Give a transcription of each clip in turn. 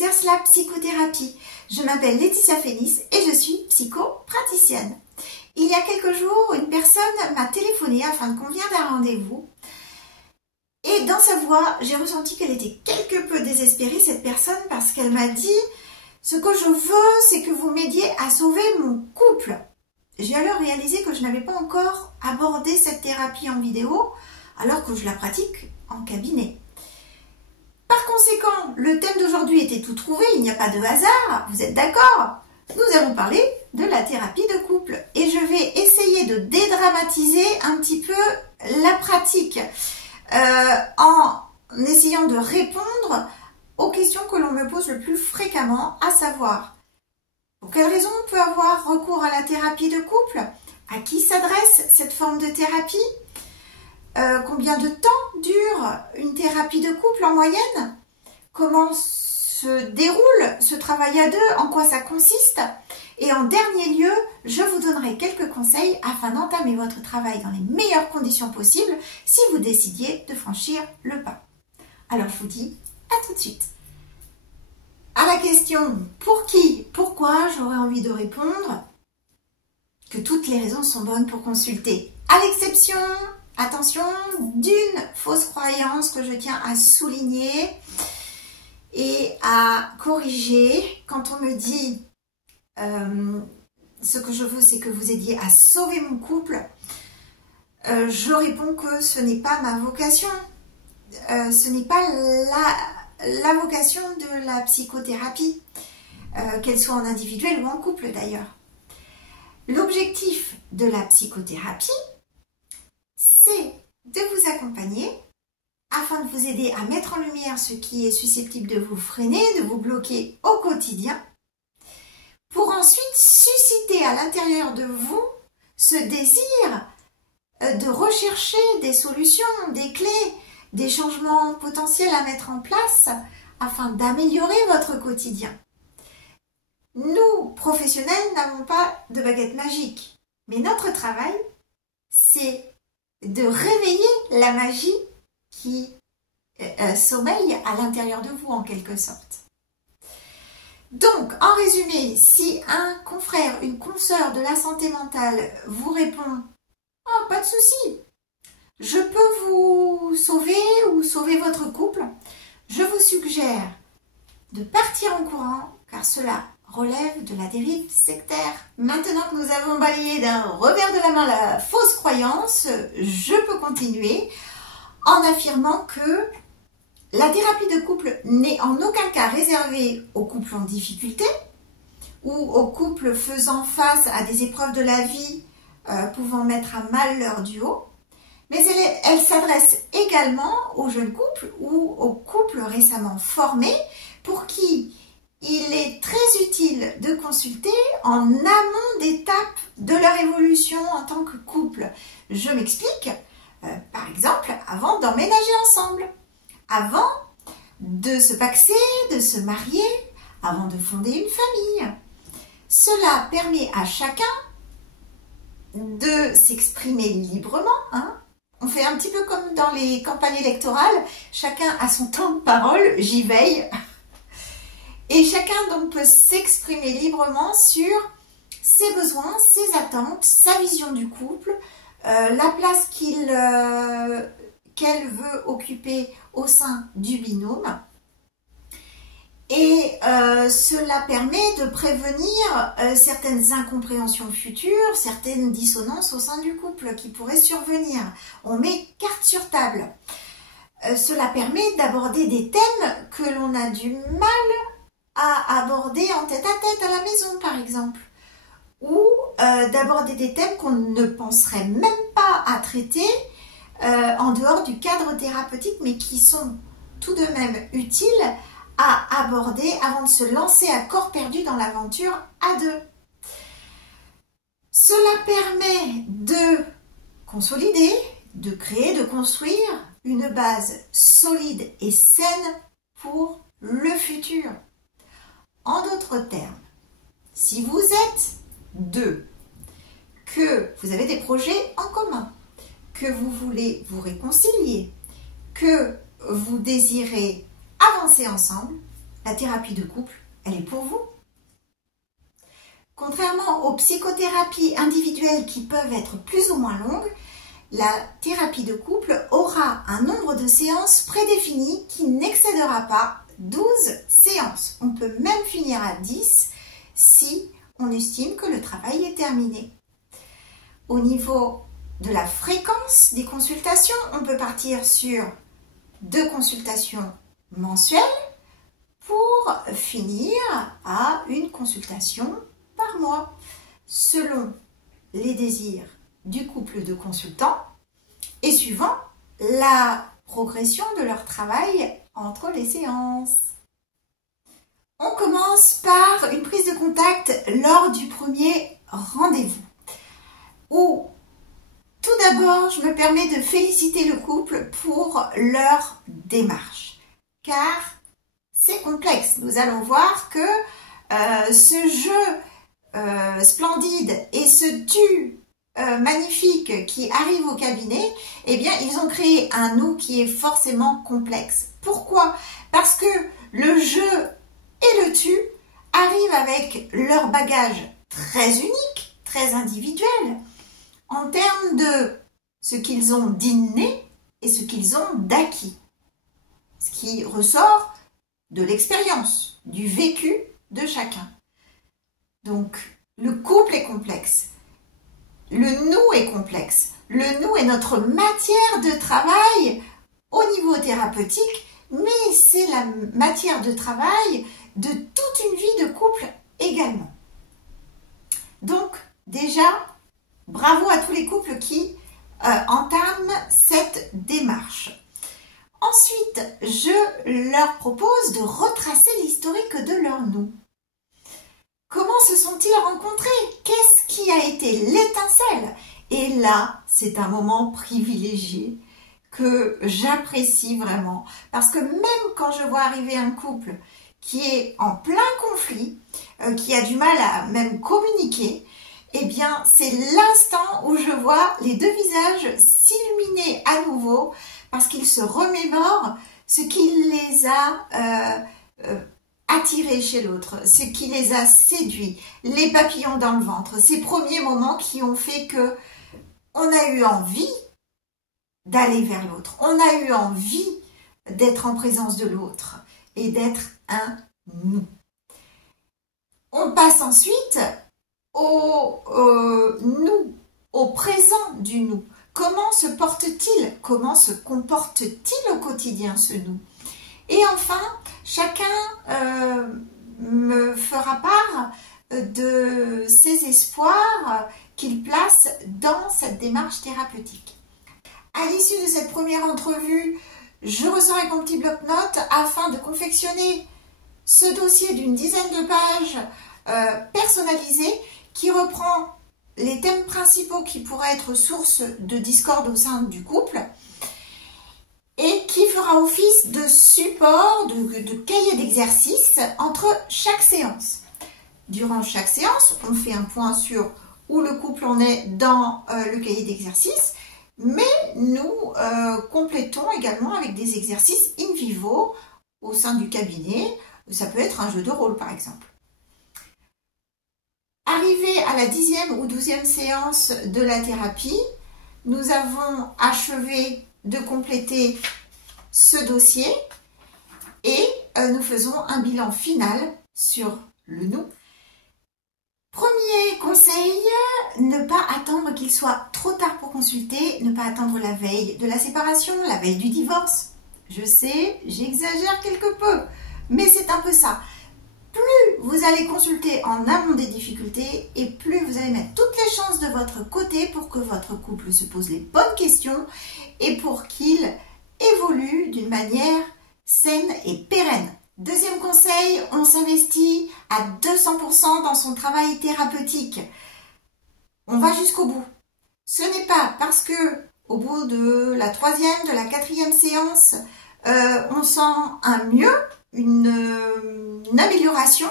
j'exerce la psychothérapie. Je m'appelle Laetitia Fénis et je suis psychopraticienne. Il y a quelques jours, une personne m'a téléphoné afin de convenir d'un rendez-vous. Et dans sa voix, j'ai ressenti qu'elle était quelque peu désespérée, cette personne, parce qu'elle m'a dit « Ce que je veux, c'est que vous m'aidiez à sauver mon couple ». J'ai alors réalisé que je n'avais pas encore abordé cette thérapie en vidéo, alors que je la pratique en cabinet. Par conséquent, le thème d'aujourd'hui était tout trouvé, il n'y a pas de hasard, vous êtes d'accord? Nous allons parler de la thérapie de couple et je vais essayer de dédramatiser un petit peu la pratique en essayant de répondre aux questions que l'on me pose le plus fréquemment, à savoir pour quelles raisons on peut avoir recours à la thérapie de couple? À qui s'adresse cette forme de thérapie? Combien de temps dure une thérapie de couple en moyenne? Comment se déroule ce travail à deux? En quoi ça consiste? Et en dernier lieu, je vous donnerai quelques conseils afin d'entamer votre travail dans les meilleures conditions possibles si vous décidiez de franchir le pas. Alors je vous dis à tout de suite. À la question « pour qui, pourquoi ?» j'aurais envie de répondre que toutes les raisons sont bonnes pour consulter. À l'exception, attention, d'une fausse croyance que je tiens à souligner et à corriger. Quand on me dit ce que je veux, c'est que vous aidiez à sauver mon couple, je réponds que ce n'est pas ma vocation. Ce n'est pas la vocation de la psychothérapie, qu'elle soit en individuel ou en couple d'ailleurs. L'objectif de la psychothérapie, c'est de vous accompagner afin de vous aider à mettre en lumière ce qui est susceptible de vous freiner, de vous bloquer au quotidien, pour ensuite susciter à l'intérieur de vous ce désir de rechercher des solutions, des clés, des changements potentiels à mettre en place afin d'améliorer votre quotidien. Nous, professionnels, n'avons pas de baguette magique, mais notre travail, c'est de réveiller la magie qui sommeille à l'intérieur de vous en quelque sorte. Donc, en résumé, si un confrère, une consoeur de la santé mentale vous répond « Oh, pas de souci, je peux vous sauver ou sauver votre couple », je vous suggère de partir en courant car cela relève de la dérive sectaire. Maintenant que nous avons balayé d'un revers de la main la fausse croyance, je peux continuer en affirmant que la thérapie de couple n'est en aucun cas réservée aux couples en difficulté ou aux couples faisant face à des épreuves de la vie pouvant mettre à mal leur duo, mais elle s'adresse également aux jeunes couples ou aux couples récemment formés pour qui il est très utile de consulter en amont d'étapes de leur évolution en tant que couple. Je m'explique, par exemple, avant d'emménager ensemble, avant de se paxer, de se marier, avant de fonder une famille. Cela permet à chacun de s'exprimer librement. On fait un petit peu comme dans les campagnes électorales, chacun a son temps de parole, j'y veille. Et chacun donc peut s'exprimer librement sur ses besoins, ses attentes, sa vision du couple, la place qu'elle veut occuper au sein du binôme. Et cela permet de prévenir certaines incompréhensions futures, certaines dissonances au sein du couple qui pourraient survenir. On met carte sur table. Cela permet d'aborder des thèmes que l'on a du mal à aborder en tête-à-tête à la maison, par exemple. Ou d'aborder des thèmes qu'on ne penserait même pas à traiter en dehors du cadre thérapeutique, mais qui sont tout de même utiles à aborder avant de se lancer à corps perdu dans l'aventure à deux. Cela permet de consolider, de créer, de construire une base solide et saine pour le futur. En d'autres termes, si vous êtes deux, que vous avez des projets en commun, que vous voulez vous réconcilier, que vous désirez avancer ensemble, la thérapie de couple, elle est pour vous. Contrairement aux psychothérapies individuelles qui peuvent être plus ou moins longues, la thérapie de couple aura un nombre de séances prédéfini qui n'excédera pas 12 séances. On peut même finir à 10 si on estime que le travail est terminé. Au niveau de la fréquence des consultations, on peut partir sur 2 consultations mensuelles pour finir à une consultation par mois, selon les désirs du couple de consultants et suivant la progression de leur travail entre les séances. On commence par une prise de contact lors du premier rendez-vous, où tout d'abord je me permets de féliciter le couple pour leur démarche, car c'est complexe. Nous allons voir que ce jeu splendide et ce tu magnifique qui arrive au cabinet, eh bien, ils ont créé un nous qui est forcément complexe. Pourquoi? Parce que le je et le tu arrivent avec leur bagage très unique, très individuel, en termes de ce qu'ils ont d'inné et ce qu'ils ont d'acquis. Ce qui ressort de l'expérience, du vécu de chacun. Donc, le couple est complexe. Le nous est complexe. Le nous est notre matière de travail au niveau thérapeutique, mais c'est la matière de travail de toute une vie de couple également. Donc, déjà, bravo à tous les couples qui entament cette démarche. Ensuite, je leur propose de retracer l'historique de leur nous. Comment se sont-ils rencontrés? Qu'est-ce qui a été l'étincelle? Et là, c'est un moment privilégié que j'apprécie vraiment. Parce que même quand je vois arriver un couple qui est en plein conflit, qui a du mal à même communiquer, eh bien, c'est l'instant où je vois les 2 visages s'illuminer à nouveau parce qu'ils se remémorent ce qui les a attirés chez l'autre, ce qui les a séduits, les papillons dans le ventre, ces premiers moments qui ont fait que on a eu envie d'aller vers l'autre, on a eu envie d'être en présence de l'autre et d'être un nous. On passe ensuite au nous, au présent du nous. Comment se porte-t-il? Comment se comporte-t-il au quotidien ce nous? Et enfin, chacun me fera part de ses espoirs qu'il place dans cette démarche thérapeutique. À l'issue de cette première entrevue, je ressors avec mon petit bloc-notes afin de confectionner ce dossier d'une dizaine de pages personnalisé qui reprend les thèmes principaux qui pourraient être source de discorde au sein du couple et qui fera office de support, de cahier d'exercice entre chaque séance. Durant chaque séance, on fait un point sur où le couple en est dans le cahier d'exercice, mais nous complétons également avec des exercices in vivo au sein du cabinet. Ça peut être un jeu de rôle par exemple. Arrivé à la 10e ou 12e séance de la thérapie, nous avons achevé de compléter ce dossier et nous faisons un bilan final sur le nous. Premier conseil, ne pas attendre qu'il soit trop tard pour consulter, ne pas attendre la veille de la séparation, la veille du divorce. Je sais, j'exagère quelque peu, mais c'est un peu ça. Plus vous allez consulter en amont des difficultés et plus vous allez mettre toutes les chances de votre côté pour que votre couple se pose les bonnes questions et pour qu'il évolue d'une manière saine et pérenne. Deuxième conseil, on s'investit à 200% dans son travail thérapeutique. On va jusqu'au bout. Ce n'est pas parce que au bout de la 3e, de la 4e séance, on sent un mieux, une amélioration,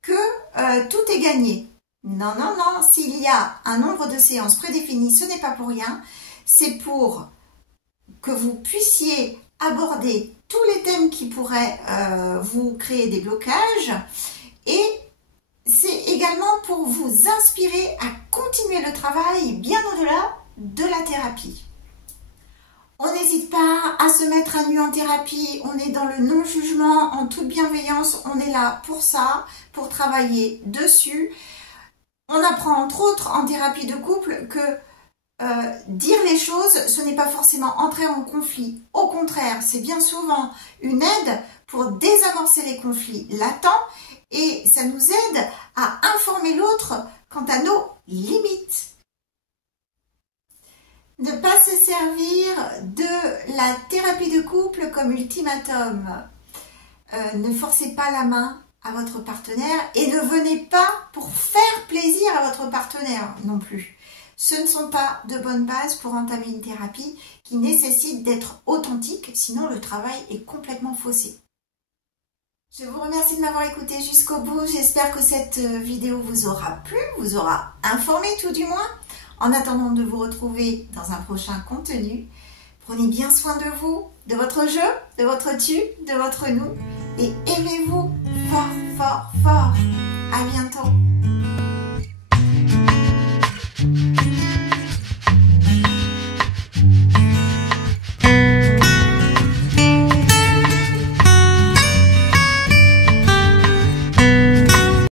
que tout est gagné. Non, non, non, s'il y a un nombre de séances prédéfinies, ce n'est pas pour rien. C'est pour que vous puissiez aborder tous les thèmes qui pourraient vous créer des blocages et c'est également pour vous inspirer à continuer le travail bien au-delà de la thérapie. On n'hésite pas à se mettre à nu en thérapie, on est dans le non-jugement, en toute bienveillance, on est là pour ça, pour travailler dessus. On apprend entre autres en thérapie de couple que dire les choses, ce n'est pas forcément entrer en conflit. Au contraire, c'est bien souvent une aide pour désamorcer les conflits latents et ça nous aide à informer l'autre quant à nos limites. Ne pas se servir de la thérapie de couple comme ultimatum. Ne forcez pas la main à votre partenaire et ne venez pas pour faire plaisir à votre partenaire non plus. Ce ne sont pas de bonnes bases pour entamer une thérapie qui nécessite d'être authentique, sinon le travail est complètement faussé. Je vous remercie de m'avoir écouté jusqu'au bout. J'espère que cette vidéo vous aura plu, vous aura informé tout du moins. En attendant de vous retrouver dans un prochain contenu, prenez bien soin de vous, de votre jeu, de votre tu, de votre nous et aimez-vous fort, fort, fort. À bientôt.